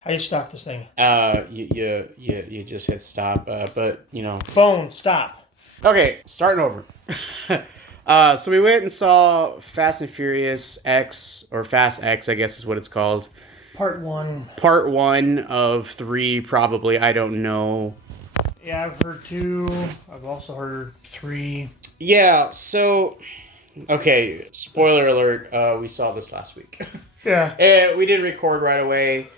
How do you stop this thing? You just hit stop. But Phone, stop. Okay, starting over. So we went and saw Fast and Furious X, or Fast X, I guess is what it's called. Part one. Part one of three, probably. I don't know. Yeah, I've heard two. I've also heard three. Yeah. So, okay. Spoiler alert. We saw this last week. Yeah. We didn't record right away.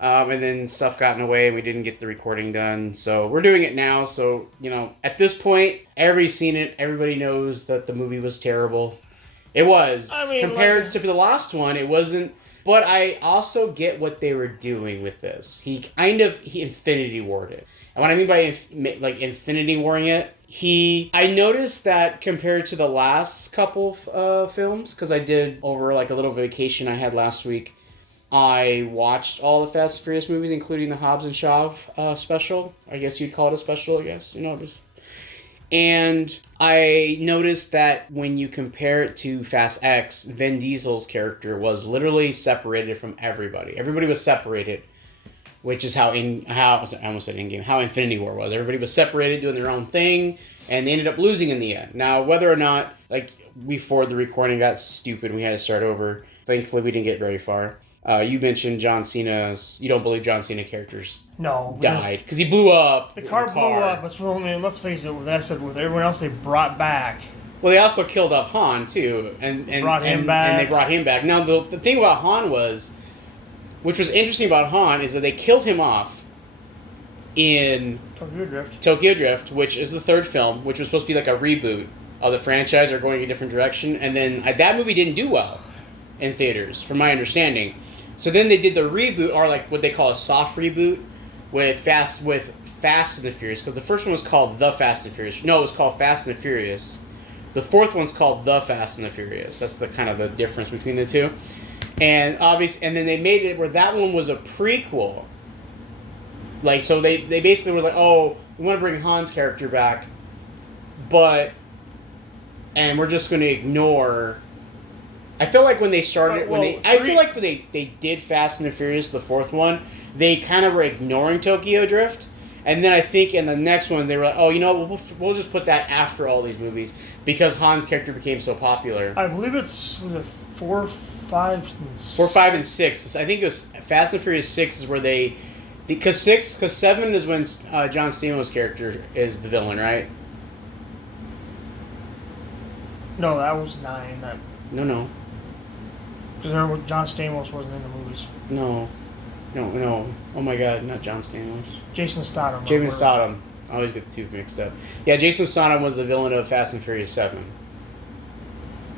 And then stuff got in the way and we didn't get the recording done. So we're doing it now. So, at this point, everybody's seen it. Everybody knows that the movie was terrible. It was. I mean, compared to the last one, it wasn't. But I also get what they were doing with this. He Infinity Warred it. And what I mean by Infinity Warring it, I noticed that compared to the last couple films, because I did over like a little vacation I had last week, I watched all the Fast and Furious movies, including the Hobbs and Shaw special. I guess you'd call it a special, I guess. And I noticed that when you compare it to Fast X, Vin Diesel's character was literally separated from everybody. Everybody was separated, which is how I almost said in-game, how Infinity War was. Everybody was separated, doing their own thing, and they ended up losing in the end. Now, whether or not, before the recording got stupid, we had to start over. Thankfully, we didn't get very far. You mentioned John Cena's. You don't believe John Cena characters died because he blew up. The car blew up. Let's face it. With everyone else, they brought back. Well, they also killed off Han too, and brought him back. And they brought him back. Now, the thing about Han which was interesting about Han, is that they killed him off in Tokyo Drift, which is the third film, which was supposed to be like a reboot of the franchise or going in a different direction, and then that movie didn't do well in theaters, from my understanding. So then they did the reboot, or like what they call a soft reboot, with Fast and the Furious, because the first one was called The Fast and Furious. No, it was called Fast and the Furious. The fourth one's called The Fast and the Furious. That's the kind of the difference between the two. And and then they made it where that one was a prequel. So they basically were like, oh, we want to bring Han's character back, and we're just going to ignore. I feel like when they started, when they did Fast and the Furious, the fourth one, they kind of were ignoring Tokyo Drift, and then I think in the next one they were like, oh, we'll just put that after all these movies because Han's character became so popular. I believe it's 4, 5, and 6. I think it was Fast and Furious 6 is where because 7 is when John Stamos' character is the villain, right? No, that was 9. No. Because John Stamos wasn't in the movies. No. Oh my God, not John Stamos. Jason Statham. Jason Statham. I always get the two mixed up. Yeah, Jason Statham was the villain of Fast and Furious 7.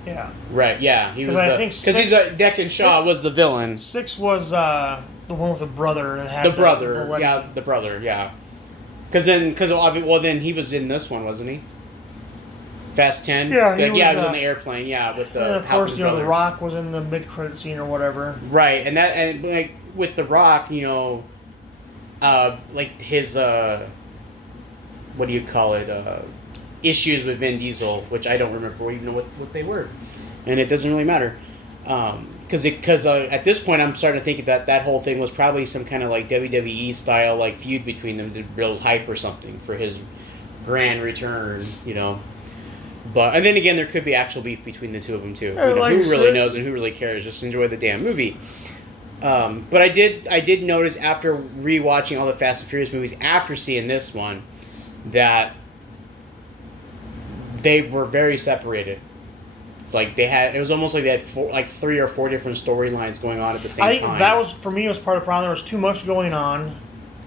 Yeah. Right. Yeah, he was because he's Declan Shaw was the villain. 6 was the one with the brother that had the brother. The brother. Yeah. Because then he was in this one, wasn't he? Fast 10? Yeah, he was on the airplane, with the... And of course, The Rock was in the mid-credit scene or whatever. Right, and with The Rock, his, what do you call it, issues with Vin Diesel, which I don't remember even know what they were. And it doesn't really matter. Because at this point, I'm starting to think that whole thing was probably some kind of WWE style feud between them to build hype or something for his grand return, But and then again, there could be actual beef between the two of them too. Who really knows and who really cares? Just enjoy the damn movie. But I did notice after rewatching all the Fast and Furious movies after seeing this one that they were very separated. It was almost like they had 3 or 4 different storylines going on at the same time. I think that was, for me, was part of the problem. There was too much going on.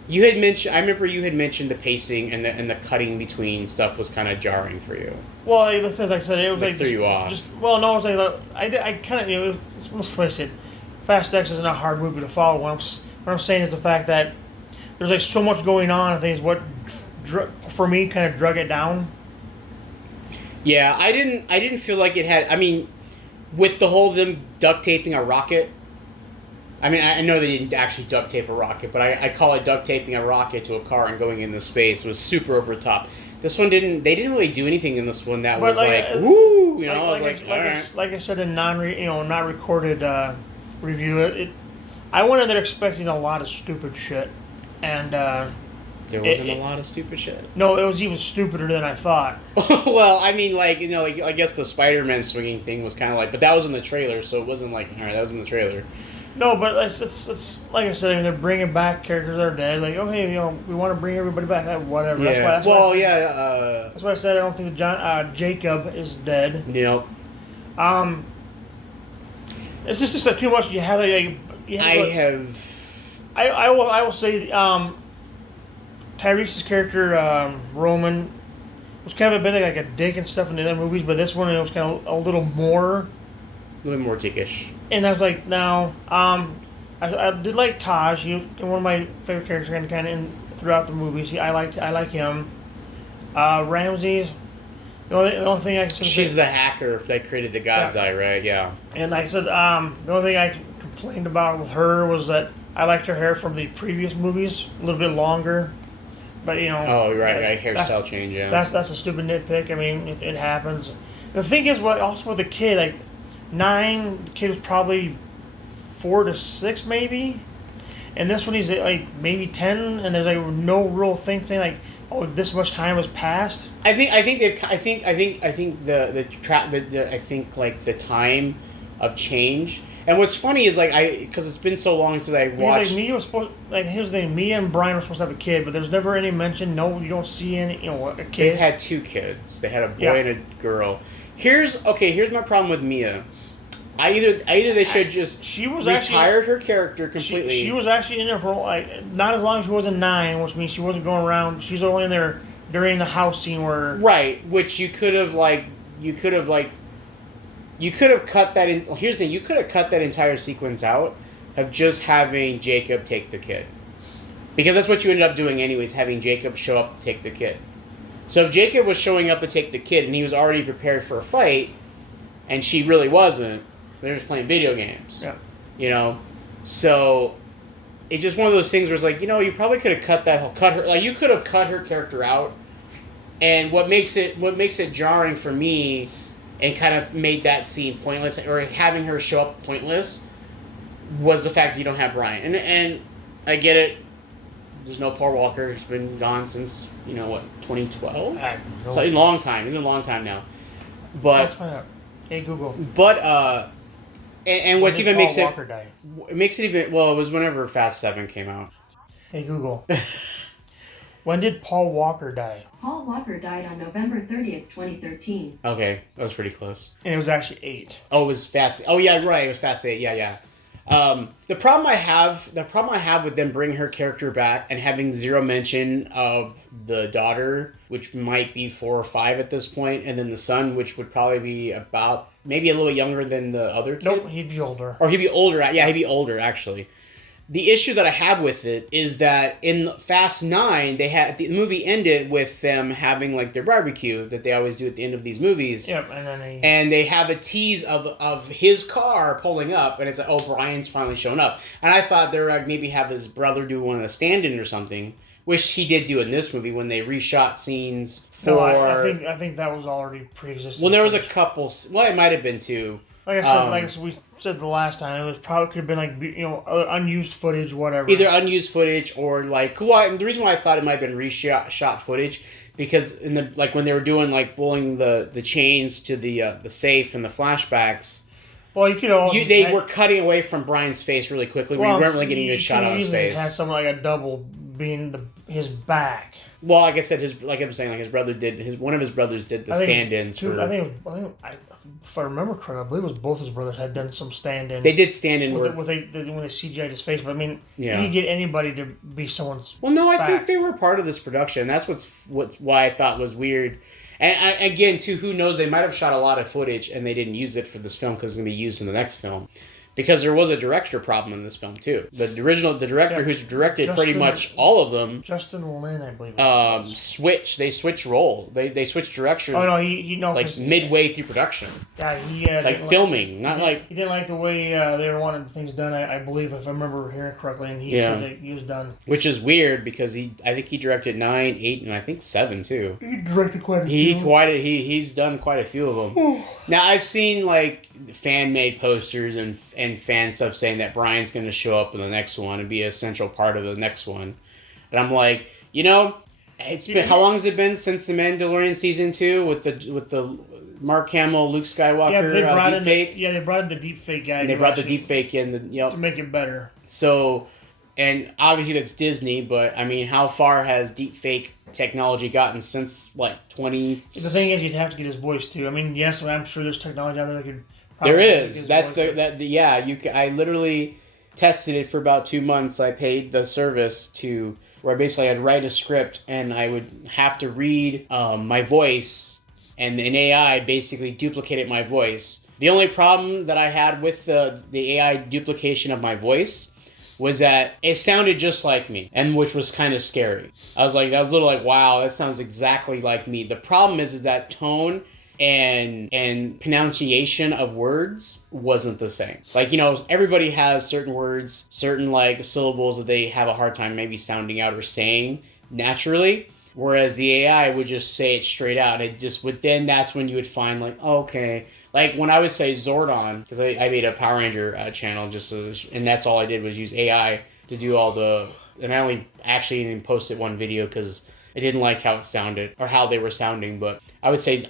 I remember you had mentioned the pacing and the cutting between stuff was kind of jarring for you. Well, like I said, it was threw you off. I kind of, let's face it, Fast X isn't a hard movie to follow. What I'm saying is the fact that there's so much going on. I think is what, for me, kind of drug it down. Yeah, I didn't feel like it had. I mean, with the whole them duct taping a rocket. I mean, I know they didn't actually duct tape a rocket, but I call it duct taping a rocket to a car and going into space. It was super over the top. This one didn't. They didn't really do anything in this one that was woo. I was like I said in not recorded review, I went in there expecting a lot of stupid shit, and There wasn't a lot of stupid shit. no, it was even stupider than I thought. Well, I mean, like, you know, like, I guess the Spider-Man swinging thing was kind of like, but that was in the trailer, so it wasn't like, all right, that was in the trailer. No, but it's like I said, I mean, they're bringing back characters that are dead. Like, oh hey, we want to bring everybody back. Whatever. Yeah. That's why I said I don't think Jacob is dead. You know, It's just that too much. You have I will say Tyrese's character Roman was kind of a bit like a dick and stuff in the other movies, but this one it was kind of a little more. a little more dickish. And I was like, no. I did like Taj. He was one of my favorite characters, kind of in throughout the movies. I like him. Ramses. The only thing I said. She's the hacker that created the God's Eye, right? Yeah. And I said, the only thing I complained about with her was that I liked her hair from the previous movies a little bit longer. But you know. Oh right, hairstyle change. Yeah. That's a stupid nitpick. I mean, it happens. The thing is, also with the kid, like 9, the kid was probably 4 to 6 maybe, and this one he's like maybe 10, and there's like no real thing saying like, oh, this much time has passed. I think the time of change. And what's funny is because it's been so long since I watched. Like Mia was supposed, like here's the thing, Mia and Brian were supposed to have a kid, but there's never any mention. No, you don't see any, a kid. They've had 2 kids. They had a boy and a girl. Here's my problem with Mia. Either they should just retired her character completely. She was actually in there for like not as long as she was in 9, which means she wasn't going around. She's only in there during the house scene where which you could have cut that in. Here's the thing: you could have cut that entire sequence out of just having Jacob take the kid, because that's what you ended up doing anyways, having Jacob show up to take the kid. So if Jacob was showing up to take the kid and he was already prepared for a fight, and she really wasn't, they're just playing video games. Yeah. You know, so it's just one of those things where it's like, you know, you probably could have you could have cut her character out, and what makes it jarring for me, and kind of made that scene pointless, or having her show up pointless, was the fact that you don't have Brian. And I get it. There's no Paul Walker. He's been gone since 2012. So a long time. It's a long time now. But let's find out. Hey Google. But and what's even makes Walker die? It makes it even, well, it was whenever Fast 7 came out. Hey Google. When did Paul Walker die? Paul Walker died on November 30th, 2013. Okay, that was pretty close. And it was actually 8. Oh, it was Fast. Oh yeah, right. It was Fast 8. Yeah. The problem I have with them bringing her character back and having zero mention of the daughter, which might be 4 or 5 at this point, and then the son, which would probably be about maybe a little younger than the other kid. Nope, he'd be older. Or he'd be older. Yeah, he'd be older actually. The issue that I have with it is that in Fast 9, the movie ended with them having like their barbecue that they always do at the end of these movies. Yep, and they have a tease of his car pulling up, and it's like, oh, Brian's finally shown up. And I thought they were like maybe have his brother do one of the stand-in or something, which he did do in this movie when they reshot scenes for. No, I think that was already pre-existing. Well, there was a couple. Well, it might have been too. Like I said, we said the last time, it was probably could have been like unused footage, whatever. Either unused footage or like the reason why I thought it might have been reshot footage, because in the when they were doing like pulling the chains to the safe and the flashbacks. Well, you could they were cutting away from Brian's face really quickly. We weren't really getting a good shot on his face. Had something like a double being his back. Well, like I said, his brother did one of his brothers did the stand-ins for. I think if I remember correctly, I believe it was both his brothers had done some stand-in. They did stand-in when they CGI'd his face. But I mean, you can get anybody to be someone's. Well, no, I think they were part of this production. That's why I thought was weird. And again, too, who knows? They might have shot a lot of footage and they didn't use it for this film because it's going to be used in the next film. Because there was a director problem in this film too. The director who's directed pretty much all of them. Justin Lin, I believe. They switched role. They switched directions. Oh no, he midway through production. Yeah, he filming, he didn't like the way they were wanting things done. I believe, if I remember hearing correctly, and he said he was done. Which is weird because I think he directed 9, 8, and I think 7 too. He directed quite a few. He's done quite a few of them. Now I've seen like fan made posters and and fan stuff saying that Brian's going to show up in the next one and be a central part of the next one. And I'm like, it's been, how long has it been since the Mandalorian season 2 with the Mark Hamill, Luke Skywalker they brought deep in fake? they brought in the deep fake guy. And they brought the deep fake in to make it better. So, and obviously that's Disney, but I mean, how far has deep fake technology gotten since like 20? The thing is, you'd have to get his voice too. I mean, yes, I'm sure there's technology out there that could. There is. That's I literally tested it for about 2 months. I paid the service where basically I'd write a script and I would have to read my voice, and an AI basically duplicated my voice. The only problem that I had with the AI duplication of my voice was that it sounded just like me, and which was kind of scary. I was a little like, wow, that sounds exactly like me. The problem is that tone and pronunciation of words wasn't the same. Like, everybody has certain words, certain like syllables that they have a hard time maybe sounding out or saying naturally, whereas the AI would just say it straight out. It just would, then that's when you would find like, oh, okay. Like when I would say Zordon, because I made a Power Ranger channel and that's all I did was use AI to do all and I only actually even posted one video because I didn't like how it sounded or how they were sounding, but I say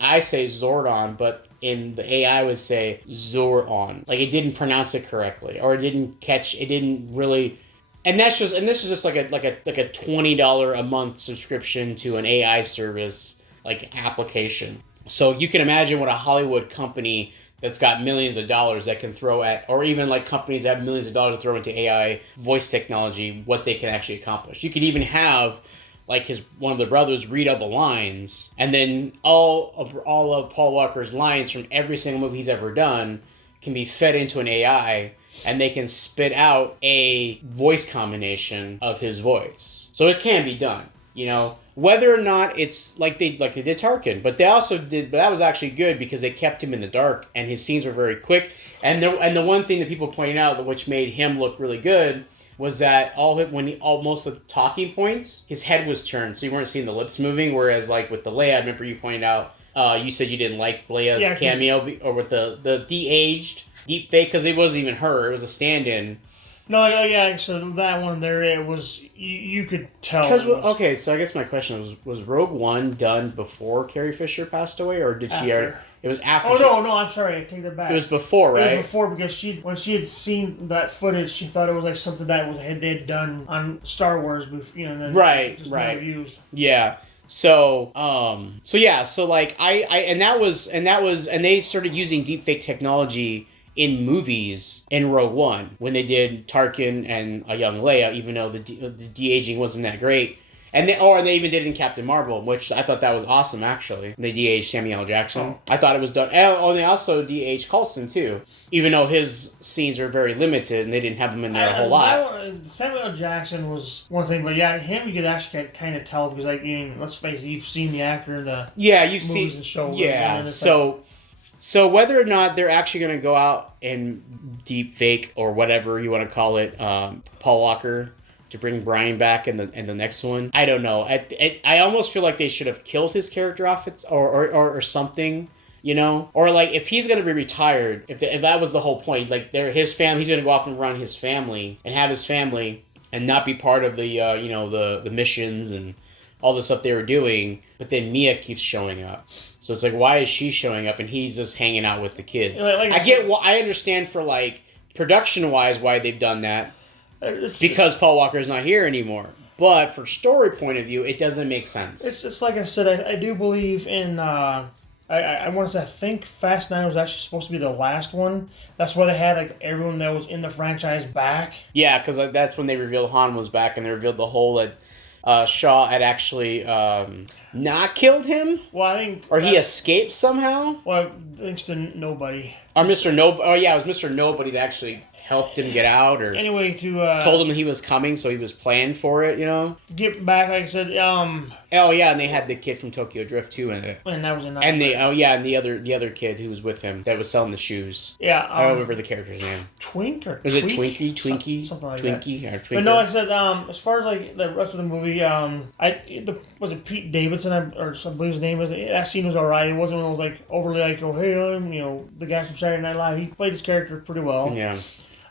Zordon, but in the AI would say Zoron. Like it didn't pronounce it correctly, or it didn't really. And this is just like a $20 a month subscription to an AI service like application. So you can imagine what a Hollywood company that's got millions of dollars that can throw at, or even like companies that have millions of dollars to throw into AI voice technology, what they can actually accomplish. You could even have like one of the brothers read up the lines, and then all of Paul Walker's lines from every single movie he's ever done can be fed into an AI, and they can spit out a voice combination of his voice. So it can be done, whether or not it's like they did Tarkin, but that was actually good because they kept him in the dark and his scenes were very quick. And the one thing that people pointed out which made him look really good was that most of the talking points, his head was turned, so you weren't seeing the lips moving. Whereas like with the Leia, I remember you pointed out, you said you didn't like Leia's cameo, or with the de-aged deep fake, because it wasn't even her; it was a stand-in. No, yeah. So that one there, it was you could tell. Okay, so I guess my question was Rogue One done before Carrie Fisher passed away, or did she? It was after. Oh no! I'm sorry. I take that back. It was before, right? It was before, because when she had seen that footage, she thought it was like something that they had done on Star Wars, and then right. Never used. Yeah. So like and they started using deepfake technology in movies in Rogue One when they did Tarkin and a young Leia, even though the de-aging wasn't that great. And they even did it in Captain Marvel, which I thought that was awesome, actually. They de-aged Samuel L. Jackson. Oh. I thought it was done. And they also de-aged Coulson, too. Even though his scenes are very limited and they didn't have him in there a whole lot. Samuel L. Jackson was one thing, but yeah, him you could actually kind of tell because, like, let's face it, you've seen the actor in the movies and shows. Yeah, so whether or not they're actually going to go out and deep fake or whatever you want to call it, Paul Walker, to bring Brian back in the next one, I don't know. I almost feel like they should have killed his character off or something, or like if he's gonna be retired, if that was the whole point, like his family, he's gonna go off and run his family and have his family and not be part of the the missions and all the stuff they were doing. But then Mia keeps showing up, so it's like, why is she showing up and he's just hanging out with the kids? I understand for like production wise why they've done that. Because Paul Walker is not here anymore. But for story point of view, it doesn't make sense. It's like I said, I do believe in, I want to say, I think Fast 9 was actually supposed to be the last one. That's why they had like everyone that was in the franchise back. Yeah, because that's when they revealed Han was back, and they revealed the whole that Shaw had actually not killed him. Well, I think... Or he escaped somehow. Well, thanks to Nobody. Or Mr. Nobody. Oh, yeah, it was Mr. Nobody that actually helped him get out, or anyway, told him he was coming, so he was planned for it, To get back, like I said, oh yeah, and they had the kid from Tokyo Drift too in it. And that was another. And and the other kid who was with him that was selling the shoes. Yeah, I don't remember the character's name. Twink or was it Twinkie? Something like Twinkie that. Or Twinker. But no, like I said, as far as like the rest of the movie, was it Pete Davidson or I believe his name was. That scene was alright. It wasn't one of those like overly like, oh hey, I'm the guy from Saturday Night Live. He played his character pretty well. Yeah.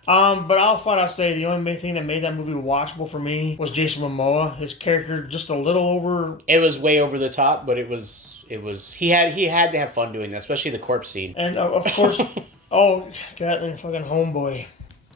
But I'll flat out say the only main thing that made that movie watchable for me was Jason Momoa. His character just a little over. It was way over the top, but it was he had to have fun doing that, especially the corpse scene. And of course, oh god, and fucking Homeboy.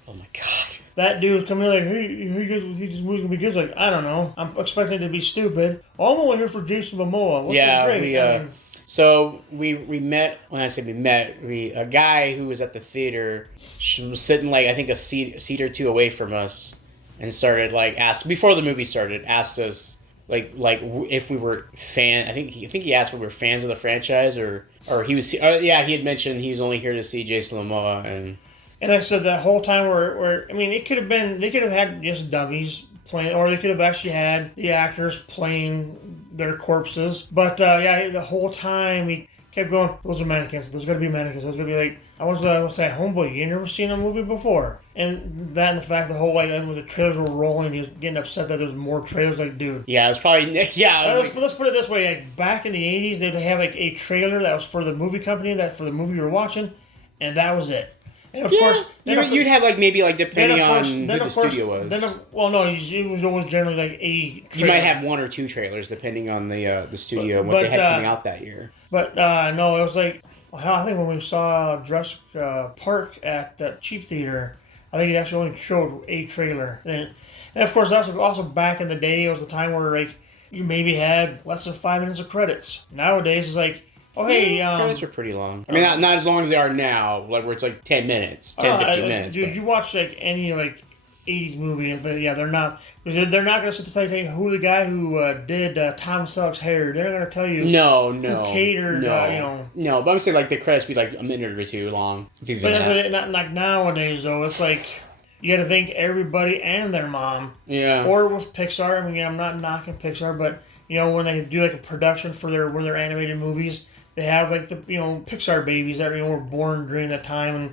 Oh my god. That dude coming in like, hey, you think this movie's gonna be good? It's like, I don't know. I'm expecting it to be stupid. Oh, I'm only here for Jason Momoa. Which Yeah, is great. so we met. When I say we met, a guy who was at the theater was sitting like I think a seat or two away from us, and started like before the movie started asked us like if we were fan. I think he asked if we were fans of the franchise or he was. He had mentioned he was only here to see Jason Momoa And I said that whole time where I mean, they could have had just dummies playing, or they could have actually had the actors playing their corpses. But the whole time he kept going, those are mannequins. There's got to be mannequins. There's got to be like, I was saying, Homeboy, you ain't never seen a movie before. And that and the fact the whole when the trailers were rolling, he was getting upset that there's more trailers. Like, dude. Yeah, it was probably Let's put it this way: like back in the '80s, they'd have like a trailer that was for the movie company, that for the movie you were watching, and that was it. And of course, you'd have like maybe like depending on who the studio was. It was always generally like a trailer. You might have one or two trailers depending on the studio and what they had coming out that year. But no, it was like I think when we saw Jurassic Park at that cheap theater, I think it actually only showed a trailer. And of course, that was also back in the day. It was the time where like you maybe had less than 5 minutes of credits. Nowadays, it's like, oh, hey, credits are pretty long. I mean, not as long as they are now, like where it's like 10 minutes, 15 minutes. Dude, you watch like any like 80s movie, they're not going to sit there and tell you who the guy who did Tom Selleck's hair. They're going to tell you who catered, No, but I'm saying like the credits be like a minute or two long. But not like nowadays, though. It's like you got to thank everybody and their mom. Yeah. Or with Pixar. I mean, I'm not knocking Pixar, but when they do like a production for their animated movies, they have like the Pixar babies that were born during that time, and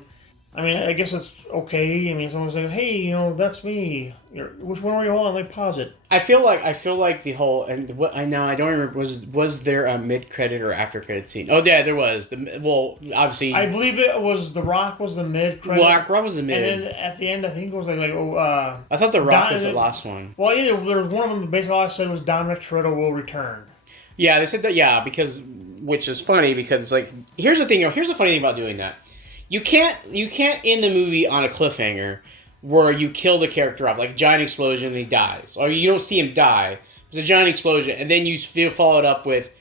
I mean I guess it's okay. I mean someone's like, hey, that's me. Which one were you? Hold on, let me pause it. I feel like the whole and what I don't remember was there a mid credit or after credit scene? Oh yeah, there was. Obviously I believe it was The Rock was the mid credit. Well, Rock was the mid, and then at the end I think it was like I thought The Rock was the last one. Well, either there was one of them. Basically, all I said was Dominic Toretto will return. Yeah, they said that. Yeah, which is funny because it's like here's the thing. Here's the funny thing about doing that. You can't end the movie on a cliffhanger where you kill the character off, like a giant explosion and he dies, or you don't see him die. There's a giant explosion, and then you follow it up with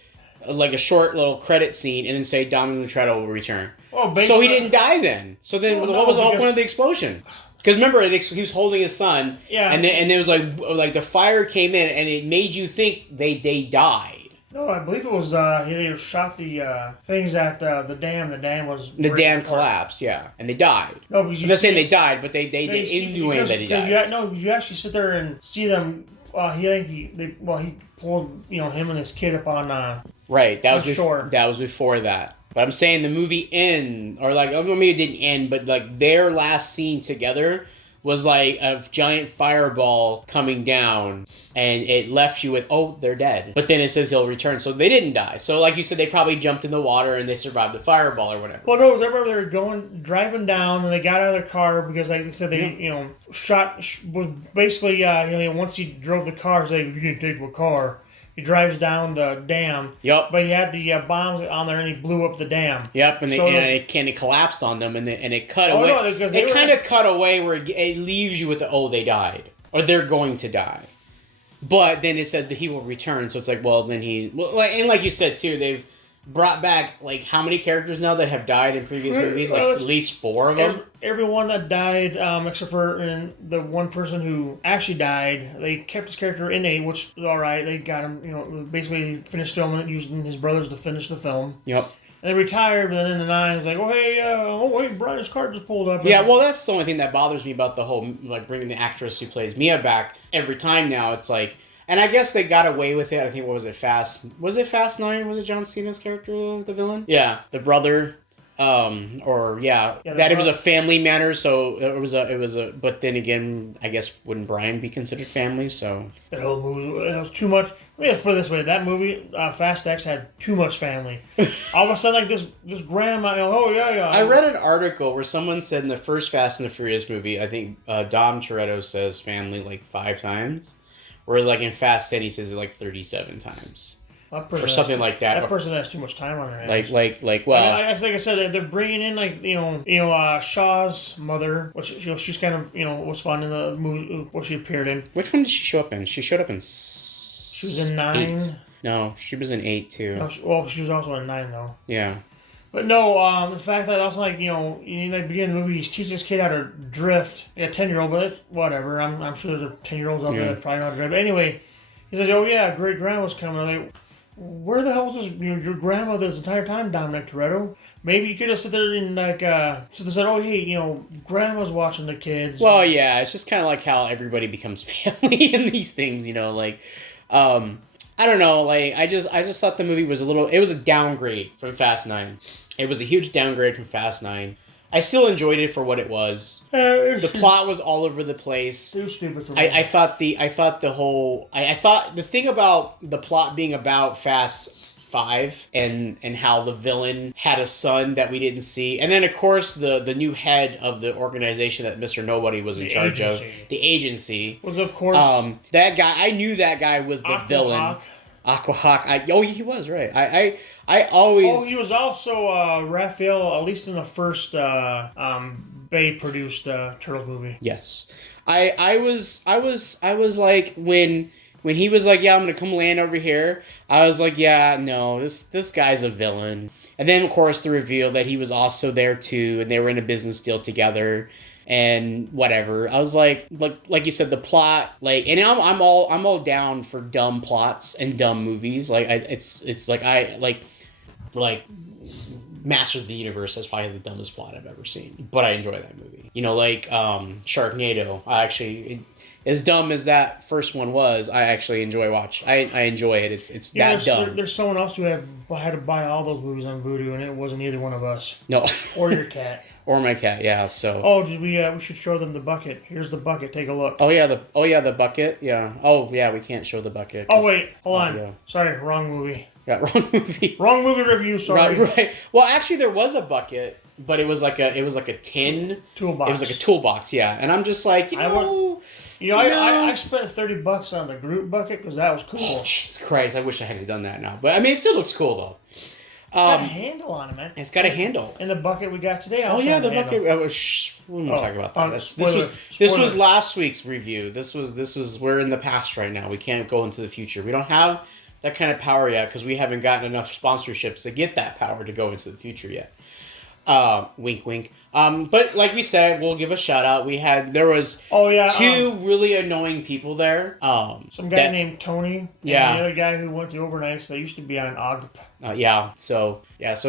like a short little credit scene, and then say Dominic Toretto will return. Well, so he didn't die then. So then what was the whole point of the explosion? Because remember, he was holding his son, and it was like the fire came in, and it made you think they died. No, I believe it was they shot the things at the dam. The dam was collapsed, yeah, and they died. No, because I'm not saying they died, but they insinuated that he died. You actually sit there and see them. He pulled him and his kid up on right. That was shore. That was before that. But I'm saying the movie maybe it didn't end, but like their last scene together was like a giant fireball coming down, and it left you with, oh, they're dead. But then it says he'll return, so they didn't die. So like you said, they probably jumped in the water and they survived the fireball or whatever. Well, no, I remember they were driving down, and they got out of their car because, like they said, they was basically once he drove the car, said, you can't take my car. He drives down the dam. Yep. But he had the bombs on there, and he blew up the dam. Yep, and it collapsed on them, and it cut away. No, it kind of cut away where it leaves you with they died, or they're going to die. But then it said that he will return, so it's like, well, then and like you said too, they've brought back like how many characters now that have died in previous movies? Like at least 4 of them. Everyone that died, except for the one person who actually died, they kept his character in 8, which was all right. They got him, basically finished filming it using his brothers to finish the film. Yep. And they retired, but then in the 9, it's like, oh hey, Brian's car just pulled up. Yeah, well, that's the only thing that bothers me about the whole like bringing the actress who plays Mia back every time now. It's like. And I guess they got away with it. I think, what was it, Fast 9? Was it John Cena's character, the villain? Yeah, the brother. or Yeah, that it was a family matter. So it was a. But then again, I guess wouldn't Brian be considered family? So That whole movie, it was too much. Let me put it this way: that movie, Fast X, had too much family. All of a sudden, like this grandma, oh yeah. I read an article where someone said in the first Fast and the Furious movie, I think Dom Toretto says family like 5 times, where like in Fast 10 he says it like 37 times. Or something like that. That person has too much time on their hands. Well, like I said, they're bringing in like Shaw's mother, which she's kind of was fun in the movie what she appeared in. Which one did she show up in? She showed up in. She was in 9. 8. No, she was in 8 too. No, she was also in 9 though. Yeah. But no, the fact that also like in the beginning of the movie, he's teaching this kid how to drift. Like a 10-year-old, but whatever. I'm sure there's 10-year-olds out there that probably know how to drift. But anyway, he says, "Oh yeah, great grandma's coming." I'm like, where the hell was this, your grandmother this entire time, Dominic Toretto? Maybe you could have sit there and like said, "Oh hey, grandma's watching the kids." Well, yeah, it's just kind of like how everybody becomes family in these things, I don't know, like I just thought the movie was it was a downgrade from Fast 9. It was a huge downgrade from Fast 9. I still enjoyed it for what it was. The plot was all over the place. It was stupid for me. I thought the thing about the plot being about Fast 5 and how the villain had a son that we didn't see, and then of course the new head of the organization that Mr. Nobody was in charge of, the agency, was of course that guy. I knew that guy was the villain. Aquahawk. He was right. I always. Oh, he was also Raphael, at least in the first Bay produced Turtles movie. Yes, I was like when he was like, yeah, I'm gonna come land over here. I was like, yeah, no, this guy's a villain. And then of course the reveal that he was also there too, and they were in a business deal together. And whatever, I was like you said, the plot, like, and I'm all down for dumb plots and dumb movies. Like it's like Masters of the Universe, that's probably the dumbest plot I've ever seen, but I enjoy that movie. Sharknado. I actually, as dumb as that first one was, I actually enjoy I enjoy it. It's that dumb. There's someone else who had to buy all those movies on Vudu, and it wasn't either one of us. No. Or your cat. Or my cat, yeah. So. Oh, did we should show them the bucket. Here's the bucket. Take a look. Oh yeah, the bucket. Yeah. Oh yeah, we can't show the bucket. Oh wait, hold on. Yeah. Sorry, wrong movie. Yeah, wrong movie. Wrong movie review. Sorry. Right. Well, actually, there was a bucket, but it was like a tin toolbox. It was like a toolbox, yeah. And I'm just like, I spent $30 on the Groot bucket because that was cool. Oh, Jesus Christ! I wish I hadn't done that now, but I mean, it still looks cool though. It's got a handle on it, man. It's got a handle. And the bucket we got today. Oh yeah, the bucket. We won't talk about that. This was last week's review. This was we're in the past right now. We can't go into the future. We don't have that kind of power yet because we haven't gotten enough sponsorships to get that power to go into the future yet. Wink, wink. But like we said, we'll give a shout out. There was two really annoying people there. Some guy named Tony. And the other guy who went to overnights. They used to be on OGP. So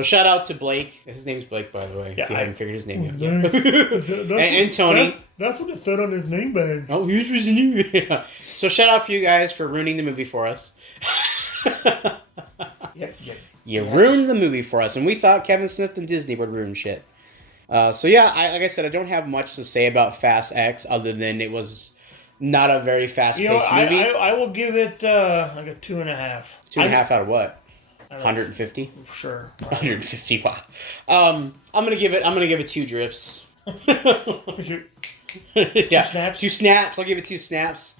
shout out to Blake. His name's Blake, by the way. Yeah, if you haven't figured his name out yet. and Tony. That's what it said on his name badge. Oh, here's his name. Yeah. So shout out for you guys for ruining the movie for us. Yep. You ruined the movie for us, and we thought Kevin Smith and Disney would ruin shit. Like I said, I don't have much to say about Fast X other than it was not a very fast-paced movie. I will give it like a 2.5. 2.5 out of what? 150? Sure. 150. Wow. I'm gonna give it 2 drifts. Yeah, 2 snaps. I'll give it 2 snaps.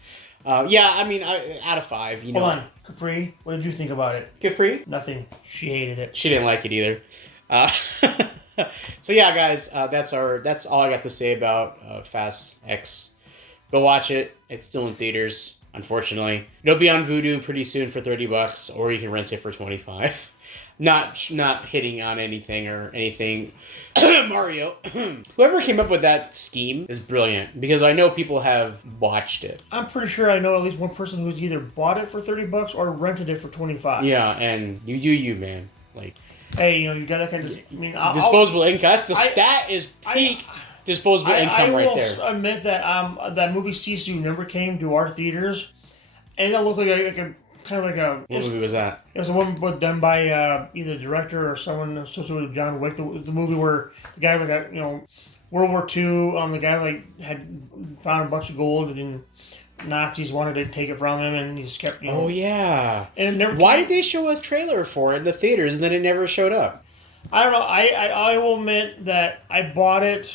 I mean, out of 5. Hold on, Capri. What did you think about it? Capri? Nothing. She hated it. She didn't like it either. So yeah, guys, that's all I got to say about Fast X. Go watch it. It's still in theaters, unfortunately. It'll be on Vudu pretty soon for $30, or you can rent it for $25. Not hitting on anything. Mario. Whoever came up with that scheme is brilliant because I know people have watched it. I'm pretty sure I know at least one person who's either bought it for $30 or rented it for $25. Yeah, and you do you, man. Like, hey, you got that kind of. Disposable income. That is peak disposable income right there. I will admit that that movie Sisu never came to our theaters, and it looked like a kind of like a. What movie was that? It was a one done by either the director or someone associated with John Wick. The movie where the guy like World War II. The guy like had found a bunch of gold and Nazis wanted to take it from him, and he just kept. Oh yeah. And it never. Why did they show a trailer for it in the theaters and then it never showed up? I don't know. I will admit that I bought it.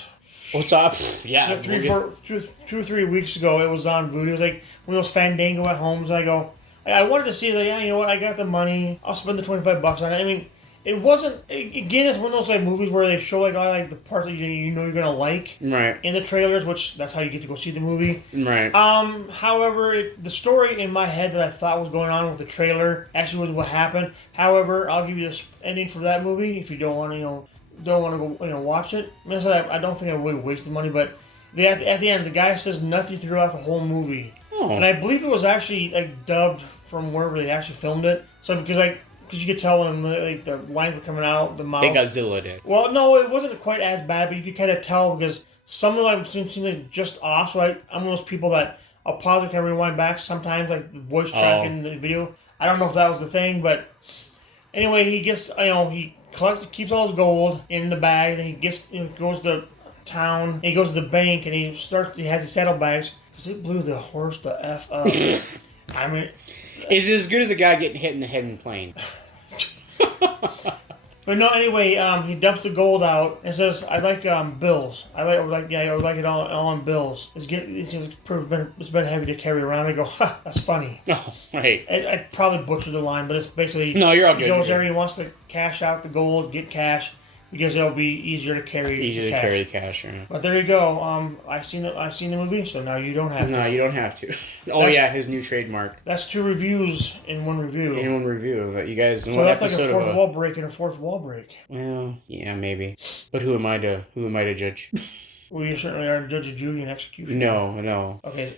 What's up? Yeah. 2 or 3 weeks ago. It was on Vudu. It was like one of those Fandango at homes. I go. I wanted to see, like, yeah, you know what? I got the money. I'll spend the $25 on it. I mean, it wasn't. Again, it's one of those like movies where they show like all like the parts that you know you're gonna like Right. in the trailers, which that's how you get to go see the movie. Right. However, the story in my head that I thought was going on with the trailer actually was what happened. However, I'll give you this ending for that movie if you don't want to, go, watch it. I mean, I don't think I really wasted money, but at the end, the guy says nothing throughout the whole movie. Oh. And I believe it was actually like dubbed from wherever they actually filmed it. So because you could tell when like the lines were coming out, the mouth. They Godzilla did. Well, no, it wasn't quite as bad, but you could kind of tell because some of them seemed like just off. So I'm one of those people that I'll pause and kind of rewind back sometimes, like the voice track in the video. I don't know if that was the thing, but anyway, he gets he keeps all his gold in the bag. Then he goes to town. He goes to the bank and he has his saddlebags. It blew the horse the F up. I mean... It's as good as a guy getting hit in the head in a plane. But no, anyway, he dumps the gold out and says, "I like bills. I would like it all in bills. It's been heavy to carry around." I go, "Ha, that's funny." Oh, right. I probably butchered the line, but it's basically... No, you're all good. He goes there, he wants to cash out the gold, get cash, because it'll be easier to carry Carry the cash, right? But there you go. I've seen the movie, so now you don't have to. No, you don't have to. Oh yeah, his new trademark. That's 2 reviews in one review. In one review that you guys. So that's like a fourth wall break and a fourth wall break. Well, yeah, maybe. But who am I to judge? Well, you certainly aren't judge, jury, and execution. No. Okay.